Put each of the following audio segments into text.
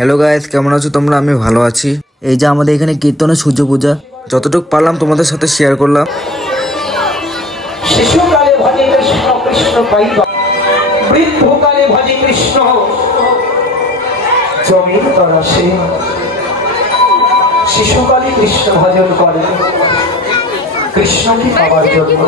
Hello guys, কেমন আছো তোমরা? আমি ভালো আছি। এই যে আমাদের এখানে কীর্তনে সূর্য পূজা, যতটুকু পারলাম তোমাদের সাথে শেয়ার করলাম। শিশুকালে ভজে কৃষ্ণ কৃষ্ণ পাইবা, বৃদ্ধকালে ভজে কৃষ্ণ জমির তরাসে। শিশুকালে কৃষ্ণ ভজন করে কৃষ্ণকে পাওয়ার জন্য।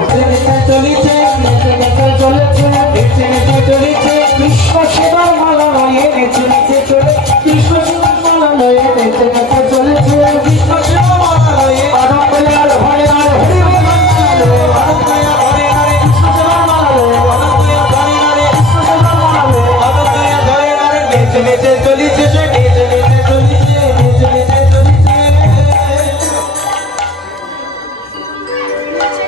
কৃষ্ণ সেবার মালা লয়ে নেচে নেচে চলে, কৃষ্ণ সেবার মালা লয়ে নেচে নেচে চলেছে, কৃষ্ণ সেবার মালা লয়ে অনন্তয়ার ভরে আর হরি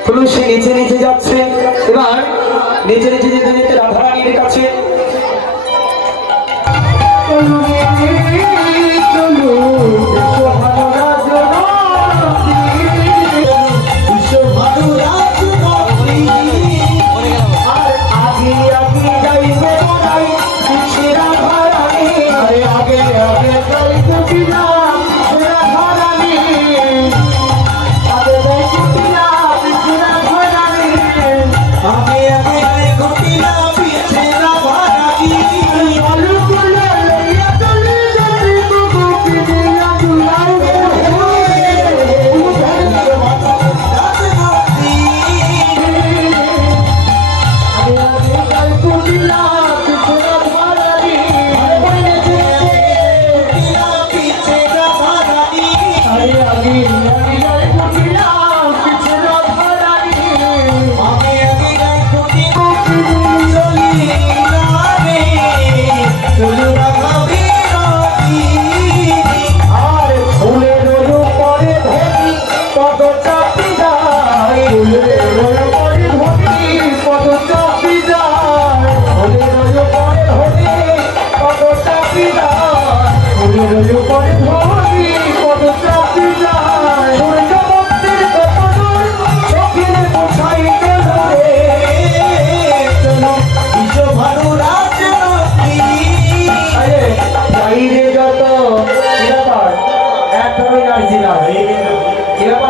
তুলসী নিচে নিচে যাচ্ছে। এবার নিচে নিচে যেতে যেতে রাধারানীর কাছে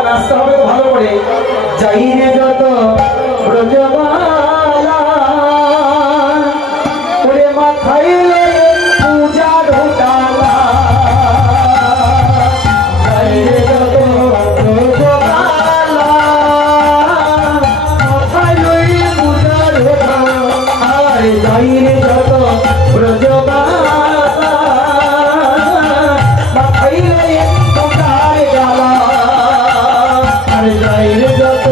নাচতে হবে ভালো করে। যাইরে যত ব্রজবালা ওরে মাথায় পূজা ঢোকালা, যাইরে যত ব্রজবালা মাথায় পূজা ঢোকালা, যাইরে যত ব্রজবালা মাথায় ঢোকায় গালা, যাইরে যত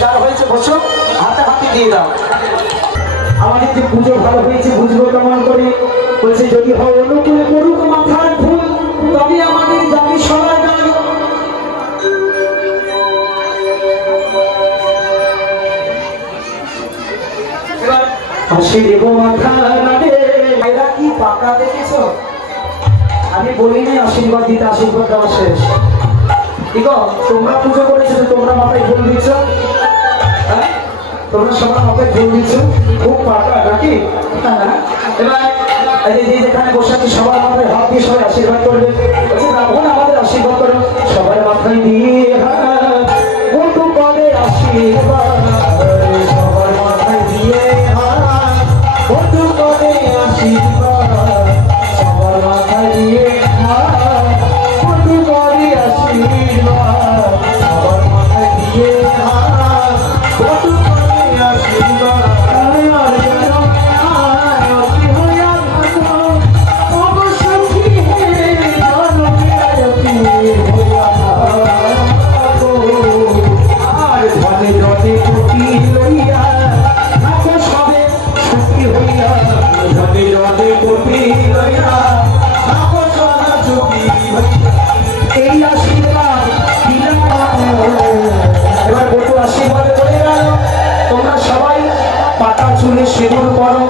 যার হয়েছে বসো, হাতে হাতে দিয়ে দাও। আমাদের যে পুজো ভালো হয়েছে বুঝবো কেমন করে? বলছে যদি হয় অনুকূলে করুক মাথার ফুল, তবে আমাদের জাতি সবাই গান। এবার হাসি দেবো মাথা গানে। এরা কি পাকা দেখেছো? আমি বলি নাই আশীর্বাদ দিতে, আশীর্বাদ দেওয়া শেষ। ঠিক আছে, তোমরা পুজো করেছো, তোমরা মাথায় ফুল দিচ্ছ, হ্যাঁ তোমরা সবার মাথায় ফুল দিচ্ছ, খুব পাকা নাকি? এবার যেখানে বসে আছি সবার মাথায় হাত দিয়ে সবাই আশীর্বাদ করবে। ব্রাহ্মণ আমাদের আশীর্বাদ করো, সবার মাথায় দিয়ে হাত, বন্ধু পদে আশীর্বাদ, সবার মাথায় দিয়ে হাত, বন্ধু পদে আশীর্বাদ, সবার মাথায় দিয়ে হাত, বন্ধু পদে আশীর্বাদ, সবার মাথায় দিয়ে হাত, বন্ধু পদে আশীর্বাদ। এবার বটু আশীর্বাদ করে গেল। তোমরা সবাই পাতা চুলে সিঁদুর পরো,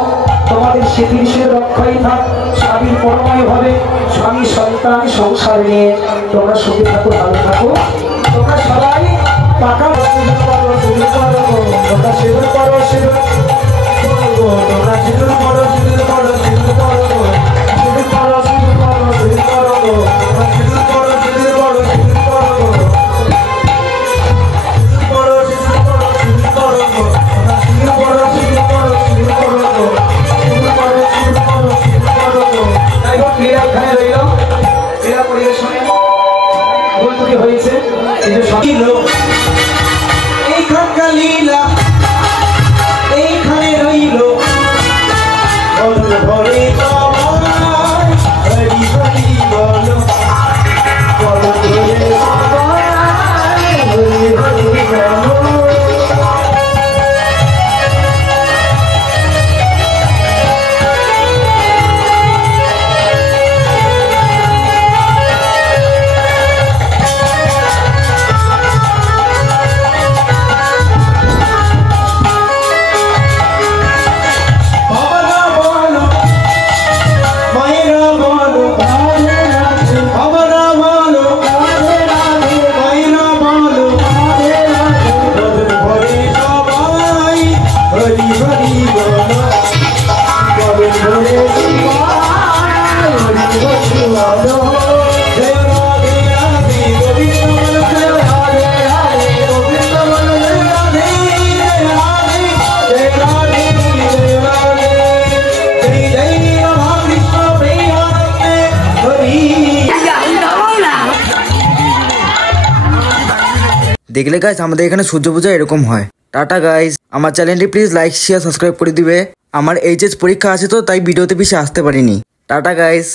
তোমাদের স্মৃতির সে রক্ষাই থাক, স্বামীর পরময় ভাবে স্বামী সন্তান সংসার নিয়ে তোমরা সুখে থাকো, ভালো থাকো। তোমরা সবাই পাকা সিঁদুর পরো, সিঁদুর পরো, তোমরা সিঁদুর পরো, সিঁদুর পরো, তোমরা সিঁদুর পরো, সিঁদুর পরো, সিঁদুর পরো, সিঁদুর পরো, সিঁদুর পরো, সিঁদুর পরো, তোমরা সিঁদুর পরো, সিঁদুর পরো, সিঁদুর পরো। এইখানকার লীলা এইখানে রইল, ঘরে হরি হরি বলো, হরি হরি বলো। দেখলে গাইস আমাদের এখানে সূর্য পূজা এরকম হয়। টাটা গাইস, আমার চ্যানেলটি প্লিজ লাইক শেয়ার সাবস্ক্রাইব করে দিবে। আমার এইচএস পরীক্ষা আছে তো তাই ভিডিওতে বেশি আসতে পারিনি। Tata guys.